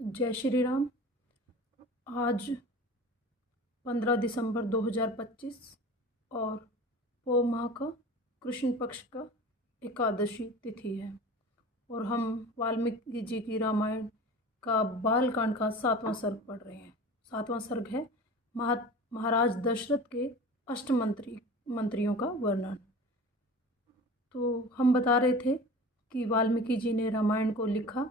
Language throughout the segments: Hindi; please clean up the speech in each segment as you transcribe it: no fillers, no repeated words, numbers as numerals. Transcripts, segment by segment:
जय श्री राम। आज 15 दिसंबर 2025 और पौ माह का कृष्ण पक्ष का एकादशी तिथि है और हम वाल्मीकि जी की रामायण का बालकांड का 7वां सर्ग पढ़ रहे हैं। 7वां सर्ग है महाराज दशरथ के मंत्रियों का वर्णन। तो हम बता रहे थे कि वाल्मीकि जी ने रामायण को लिखा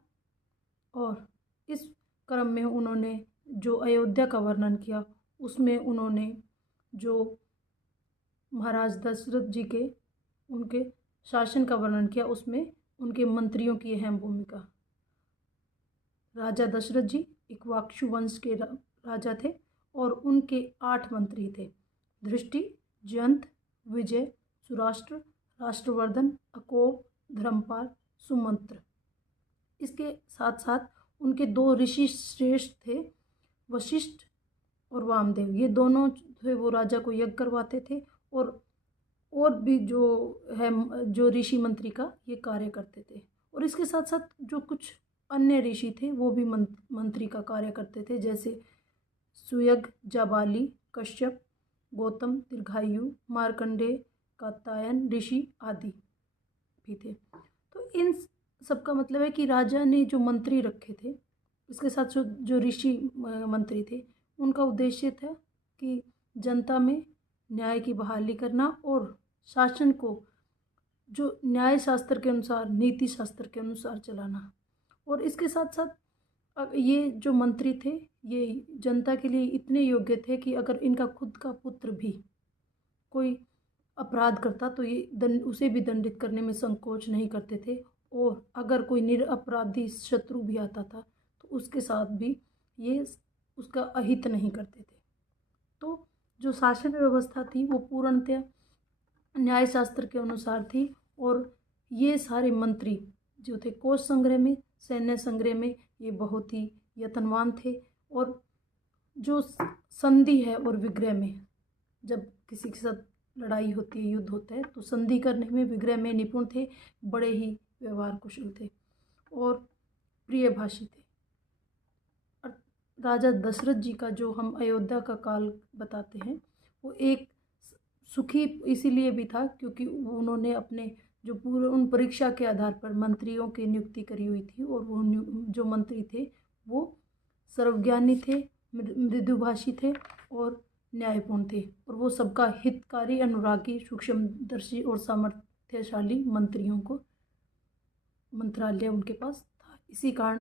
और इस क्रम में उन्होंने जो अयोध्या का वर्णन किया उसमें उन्होंने जो महाराज दशरथ जी के उनके शासन का वर्णन किया, उसमें उनके मंत्रियों की अहम भूमिका। राजा दशरथ जी इक्ष्वाकु वंश के राजा थे और उनके 8 मंत्री थे। दृष्टि, जयंत, विजय, सुराष्ट्र, राष्ट्रवर्धन, अकोप, धर्मपाल, सुमंत्र। इसके साथ साथ उनके 2 ऋषि श्रेष्ठ थे, वशिष्ठ और वामदेव। ये दोनों थे वो राजा को यज्ञ करवाते थे और भी जो ऋषि मंत्री का ये कार्य करते थे। और इसके साथ साथ जो कुछ अन्य ऋषि थे वो भी मंत्री का कार्य करते थे, जैसे सुयग, जाबाली, कश्यप, गौतम, दीर्घायु, मार्कंडेय, कात्यायन ऋषि आदि भी थे। तो इन सबका मतलब है कि राजा ने जो मंत्री रखे थे, इसके साथ जो ऋषि मंत्री थे, उनका उद्देश्य था कि जनता में न्याय की बहाली करना और शासन को जो न्याय शास्त्र के अनुसार, नीति शास्त्र के अनुसार चलाना। और इसके साथ साथ ये जो मंत्री थे ये जनता के लिए इतने योग्य थे कि अगर इनका खुद का पुत्र भी कोई अपराध करता तो ये उसे भी दंडित करने में संकोच नहीं करते थे। और अगर कोई निरपराधी शत्रु भी आता था तो उसके साथ भी ये उसका अहित नहीं करते थे। तो जो शासन व्यवस्था थी वो पूर्णतः न्याय शास्त्र के अनुसार थी। और ये सारे मंत्री जो थे कोष संग्रह में, सैन्य संग्रह में ये बहुत ही यत्नवान थे। और जो संधि है और विग्रह में, जब किसी के साथ लड़ाई होती है, युद्ध होता है, तो संधि करने में, विग्रह में निपुण थे, बड़े ही व्यवहार कुशल थे और प्रियभाषी थे। राजा दशरथ जी का जो हम अयोध्या का काल बताते हैं वो एक सुखी इसीलिए भी था क्योंकि उन्होंने अपने जो पूरे उन परीक्षा के आधार पर मंत्रियों की नियुक्ति करी हुई थी और वो जो मंत्री थे वो सर्वज्ञानी थे, मृदुभाषी थे और न्यायपूर्ण थे और वो सबका हितकारी, अनुरागी, सूक्ष्मदर्शी और सामर्थ्यशाली मंत्रियों को मंत्रालय उनके पास था। इसी कारण